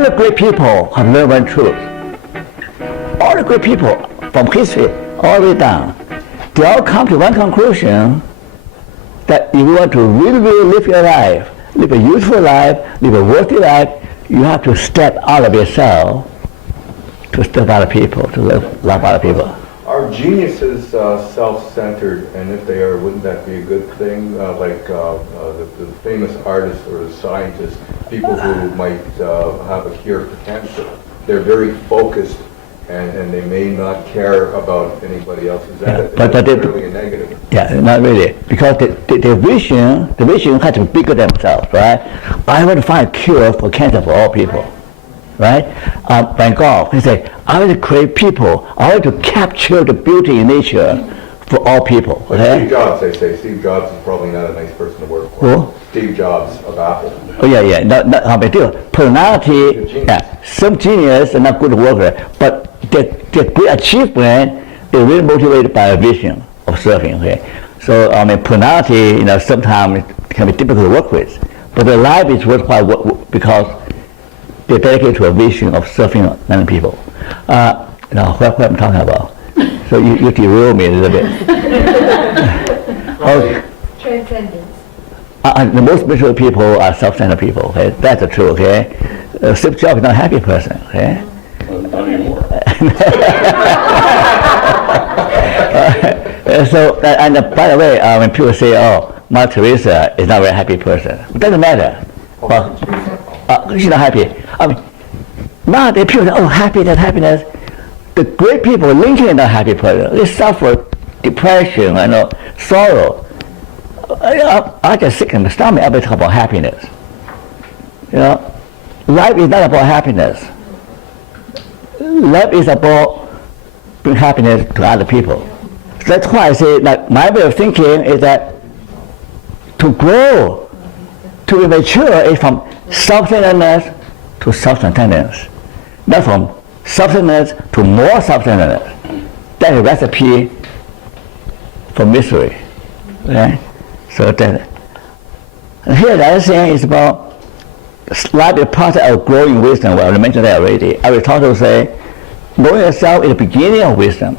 all the great people have learned one truth. All the great people from history all the way down, they all come to one conclusion that if you want to really live your life, live a useful life, live a worthy life, you have to step out of yourself to serve other people, to love other people. Are geniuses self-centered, and if they are, wouldn't that be a good thing? Like the famous artists or the scientists, people who might have a cure potential, they're very focused, and they may not care about anybody else. Is that really a negative? Yeah, not really, because the vision has to be bigger than themselves, right? I want to find a cure for cancer for all people. Right? Van Gogh, he said, I want to create people. I want to capture the beauty in nature for all people. Okay? Steve Jobs, they say. Steve Jobs is probably not a nice person to work for. Who? Steve Jobs of Apple. Oh yeah, not how big deal. Personality, some genius are not good worker, but their great achievement is really motivated by a vision of serving. Okay, so personality, sometimes can be difficult to work with, but the life is worthwhile because they're dedicated to a vision of serving many people. What I'm talking about. So you derail me a little bit. Okay. Transcendence. The most miserable people are self-centered people. Okay, that's the truth. Okay, Steve Jobs is not a happy person. Okay. Well, not anymore. By the way, when people say, "Oh, Mother Teresa is not a very happy person," it doesn't matter. Well, she's not happy. Nowadays people say, "Oh, happiness." The great people, Lincoln is not a happy person. They suffer depression and sorrow. I get sick in the stomach every talk about happiness. Life is not about happiness. Life is about bring happiness to other people. So that's why I say that my way of thinking is that to grow, to be mature is from self-centeredness to self-centeredness, not from self-centeredness to more self-centeredness. That's a recipe for misery. Okay? So that. And here the other thing is about life is a process of growing wisdom. Well, I mentioned that already. Aristotle say, knowing yourself is the beginning of wisdom.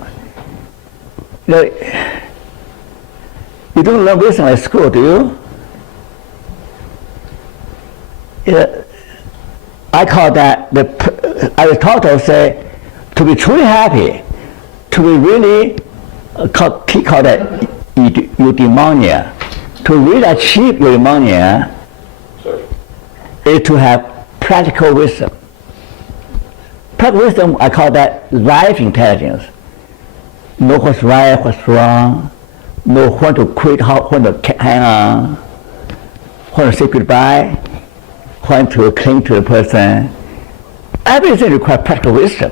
You don't learn wisdom at school, do you? I call that Aristotle say, to be truly happy, to be really, he called that eudaimonia. To really achieve eudaimonia is to have practical wisdom. Practical wisdom, I call that life intelligence. Know what's right, what's wrong, know when to quit, when to hang on, when to say goodbye, when to cling to the person. Everything requires practical wisdom.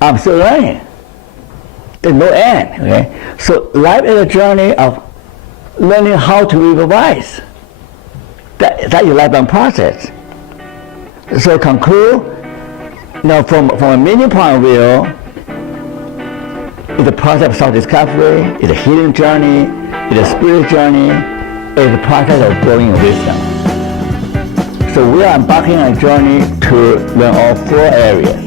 I'm still learning. There's no end. Okay? So life is a journey of learning how to live wise. That's your lifelong process. So conclude, from a meaning point of view, it's a process of self-discovery, it's a healing journey, it's a spiritual journey, it's a process of growing in wisdom. So we are embarking on a journey to learn all four areas.